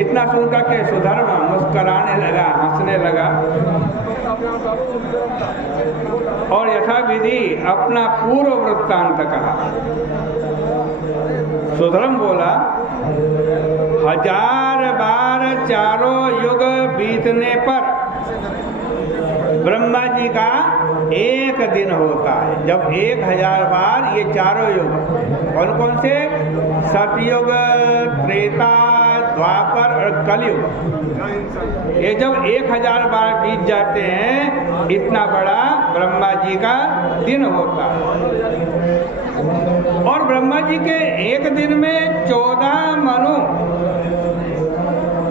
इतना सुनकर के सुधर्मा मुस्कुराने लगा, हंसने लगा और यथाविधि अपना पूर्व वृत्तांत कहा। सुधर्म बोला, 1000 बार चारों युग बीतने पर ब्रह्मा जी का एक दिन होता है। जब 1000 बार ये चारों युग, कौन कौन से? सतयुग, त्रेता, द्वापर और कलयुग, ये जब 1000 बार बीत जाते हैं, इतना बड़ा ब्रह्मा जी का दिन होता है। और ब्रह्मा जी के एक दिन में 14 मनु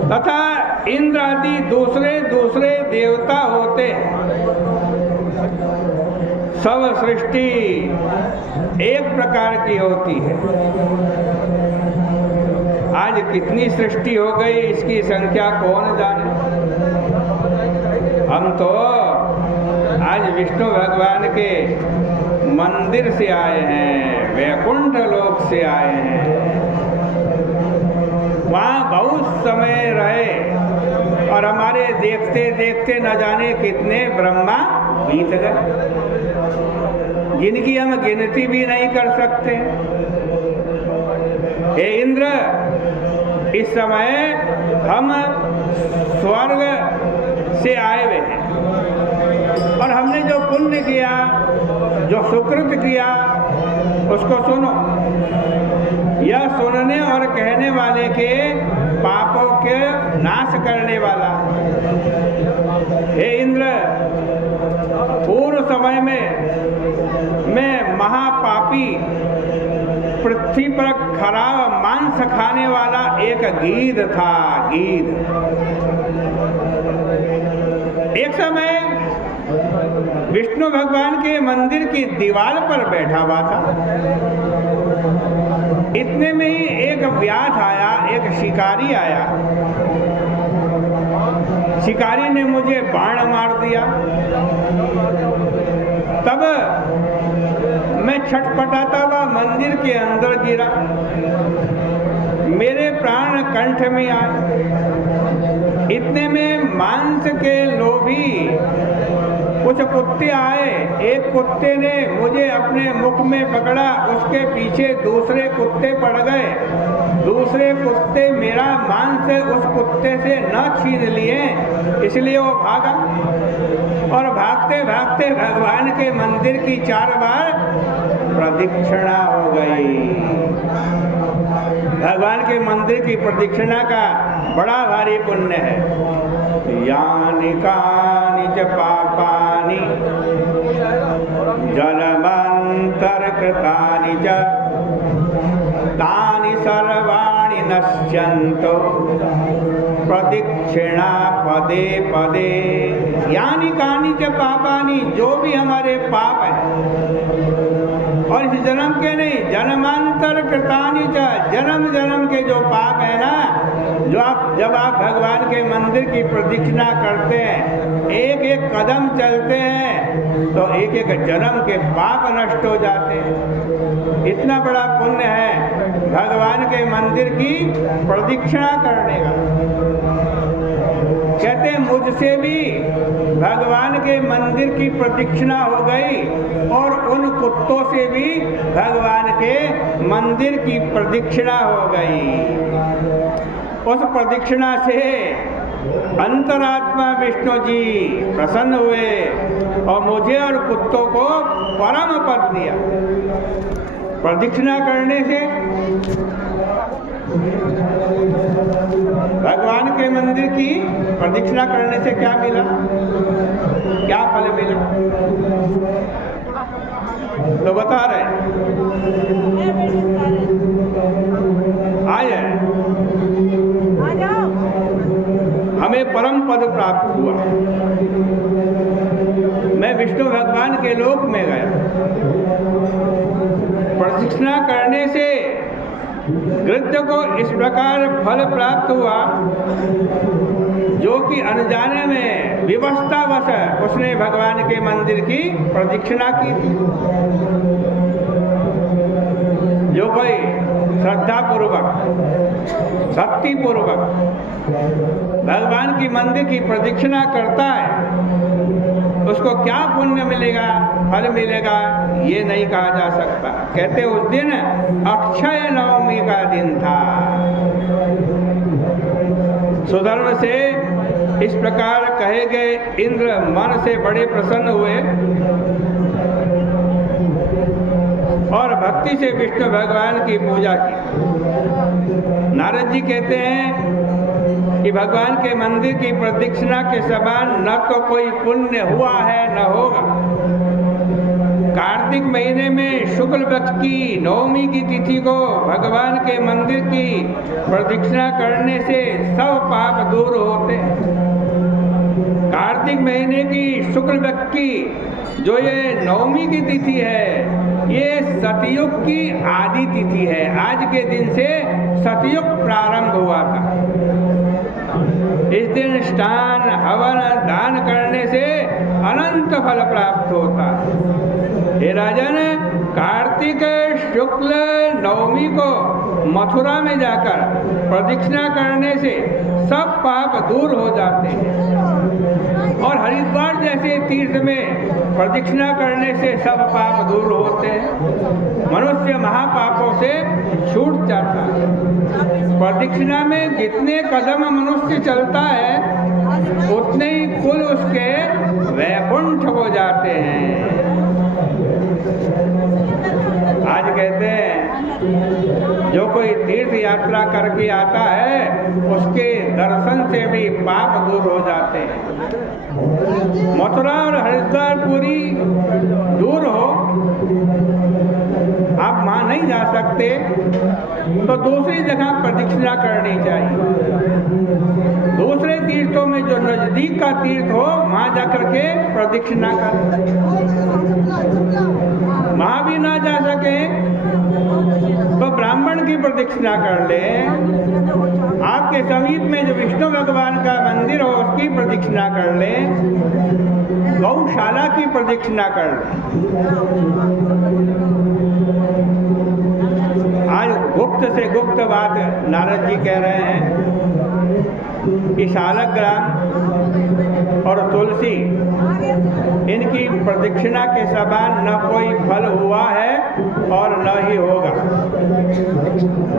तथा इंद्र आदि दूसरे दूसरे देवता होते हैं। सब सृष्टि एक प्रकार की होती है। आज कितनी सृष्टि हो गई, इसकी संख्या कौन जाने। हम तो आज विष्णु भगवान के मंदिर से आए हैं, वैकुंठ लोक से आए हैं। वहाँ बहुत समय रहे और हमारे देखते देखते न जाने कितने ब्रह्मा बीत गए, जिनकी हम गिनती भी नहीं कर सकते। हे इंद्र, इस समय हम स्वर्ग से आए हुए हैं और हमने जो पुण्य किया, जो सुकृत किया, उसको सुनो। यह सुनने और कहने वाले के पापों के नाश करने वाला। हे इंद्र, पूर्व समय में मैं महापापी, पृथ्वी पर खराब मांस खाने वाला एक गीध था। गीध एक समय विष्णु भगवान के मंदिर की दीवार पर बैठा हुआ था। इतने में ही एक व्याध आया, एक शिकारी आया। शिकारी ने मुझे बाण मार दिया। तब मैं छटपटाता हुआ मंदिर के अंदर गिरा। मेरे प्राण कंठ में आए। इतने में मांस के लोभी कुछ कुत्ते आए। एक कुत्ते ने मुझे अपने मुख में पकड़ा, उसके पीछे दूसरे कुत्ते पड़ गए। दूसरे कुत्ते मेरा मांस उस कुत्ते से न छीन लिए, इसलिए वो भागा। और भागते भागते भगवान के मंदिर की 4 बार प्रदक्षिणा हो गई। भगवान के मंदिर की प्रदक्षिणा का बड़ा भारी पुण्य है। यानि कानि च पापानि जन्मांतर कृतानि च तानि सर्वाणि नश्यन्तो प्रदक्षिणा पदे पदे। यानि कानि च पापानि, जो भी हमारे पाप हैं, और इस जन्म के नहीं, जन्मांतर कृतानि च, जन्म जन्म के जो पाप है ना, जो जब आप भगवान के मंदिर की प्रदक्षिणा करते हैं, एक एक कदम चलते हैं, तो एक एक जन्म के पाप नष्ट हो जाते हैं। इतना बड़ा पुण्य है भगवान के मंदिर की प्रदक्षिणा करने का। कहते हैं मुझसे भी भगवान के मंदिर की प्रदक्षिणा हो गई और उन कुत्तों से भी भगवान के मंदिर की प्रदक्षिणा हो गई। उस प्रदक्षिणा से अंतरात्मा विष्णु जी प्रसन्न हुए और मुझे और कुत्तों को परम पद दिया। प्रदक्षिणा करने से, भगवान के मंदिर की प्रदक्षिणा करने से क्या मिला, क्या फल मिला, तो बता रहे आए। हमें परम पद प्राप्त हुआ। मैं विष्णु भगवान के लोक में गया। प्रदक्षिणा करने से गृध्य को इस प्रकार फल प्राप्त हुआ, जो कि अनजाने में विवशतावश उसने भगवान के मंदिर की प्रदक्षिणा की थी। जो कोई श्रद्धा पूर्वक भक्ति पूर्वक भगवान की मंदिर की प्रदक्षिणा करता है, उसको क्या पुण्य मिलेगा, फल मिलेगा, ये नहीं कहा जा सकता। कहते उस दिन अक्षय नवमी का दिन था। सुधर्म से इस प्रकार कहे गए इंद्र मन से बड़े प्रसन्न हुए और भक्ति से विष्णु भगवान की पूजा की। नारद जी कहते हैं कि भगवान के मंदिर की प्रदक्षिणा के समान न तो कोई पुण्य हुआ है न होगा। कार्तिक महीने में शुक्ल पक्ष की नवमी की तिथि को भगवान के मंदिर की प्रदक्षिणा करने से सब पाप दूर होते हैं। कार्तिक महीने की शुक्ल पक्ष की जो ये नवमी की तिथि है, ये सतयुग की आदि तिथि है। आज के दिन से सतयुग प्रारंभ हुआ था। इस दिन स्नान, हवन, दान करने से अनंत फल प्राप्त होता है। हे राजन, कार्तिक शुक्ल नवमी को मथुरा में जाकर प्रदक्षिणा करने से सब पाप दूर हो जाते हैं और हरिद्वार जैसे तीर्थ में प्रदक्षिणा करने से सब पाप दूर होते हैं। मनुष्य महापापों से छूट जाता है। प्रदक्षिणा में जितने कदम मनुष्य चलता है उतने ही कुल उसके वैकुंठ हो जाते हैं। आज कहते हैं जो कोई तीर्थ यात्रा करके आता है उसके दर्शन से भी पाप दूर हो जाते हैं। मथुरा और हरिद्वार पूरी दूर हो, आप वहाँ नहीं जा सकते तो दूसरी जगह प्रदक्षिणा करनी चाहिए। दूसरे तीर्थों में जो नजदीक का तीर्थ हो वहाँ जाकर के प्रदक्षिणा करें। वहाँ भी ना जा सके तो ब्राह्मण की प्रदक्षिणा कर ले। आपके समीप में जो विष्णु भगवान का मंदिर हो उसकी प्रदक्षिणा कर ले। गौशाला की प्रदक्षिणा कर ले। आज गुप्त से गुप्त बात नारद जी कह रहे हैं कि शालग्राम और तुलसी इनकी प्रदक्षिणा के समान न कोई फल हुआ है और न ही होगा।